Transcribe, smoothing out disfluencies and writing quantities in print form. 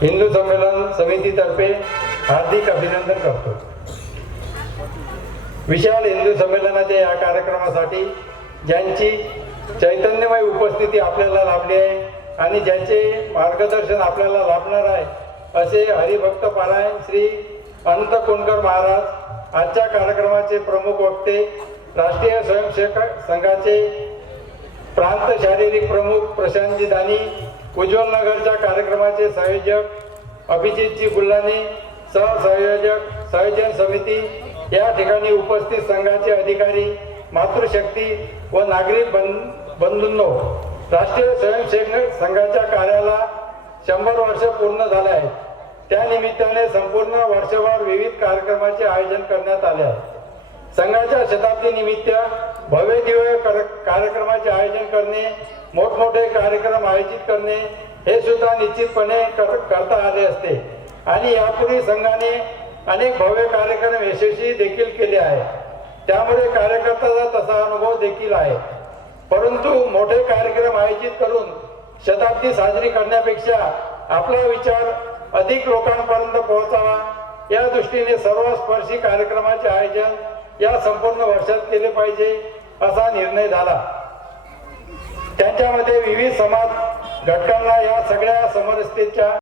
हिंदू संमेलन समितीतर्फे हार्दिक अभिनंदन करतो। विशाल हिंदू संमेलनाच्या या कार्यक्रमासाठी ज्यांची चैतन्यमय उपस्थिती आपल्याला लाभली आहे आणि ज्यांचे मार्गदर्शन आपल्याला लाभणार आहे असे हरिभक्त पारायण श्री अनंत कोंडकर महाराज आजच्या कार्यक्रमाचे प्रमुख वक्ते, राष्ट्रीय स्वयंसेवक संघाचे प्रांत शारीरिक प्रमुख प्रशांतजी दानी, उज्ज्वल नगरच्या कार्यक्रमाचे संयोजक अभिजितजी गुल्लाने, सहसंयोजक संयोजन समिती, या ठिकाणी उपस्थित संघाचे अधिकारी, मातृशक्ती व नागरिक बंधूंनो, राष्ट्रीय स्वयंसेवक संघाच्या कार्याला 100 वर्ष पूर्ण झाले आहेत। त्या निमित्ताने संपूर्ण वर्षभर विविध कार्यक्रमाचे आयोजन करण्यात आले आहे। संघाच्या शताब्दी निमित्त भव्य दिव्य कार्यक्रमाचे आयोजन करणे, मोठमोठे कार्यक्रम आयोजित करणे हे सुद्धा निश्चितपणे करता आले असते आणि यापूर्वी संघाने अनेक भव्य कार्यक्रम यशस्वी देखील केले आहे। त्यामुळे कार्यकर्त्याचा तसा अनुभव देखील आहे। परंतु मोठे कार्यक्रम आयोजित करून शताब्दी साजरी करण्यापेक्षा आपला विचार अधिक लोकांपर्यंत पोहोचावा या दृष्टीने सर्वस्पर्शी कार्यक्रमाचे आयोजन या संपूर्ण वर्षात केले पाहिजे असा निर्णय झाला। त्यांच्यामध्ये विविध समाज घटकांना या सगळ्या समरसतेच्या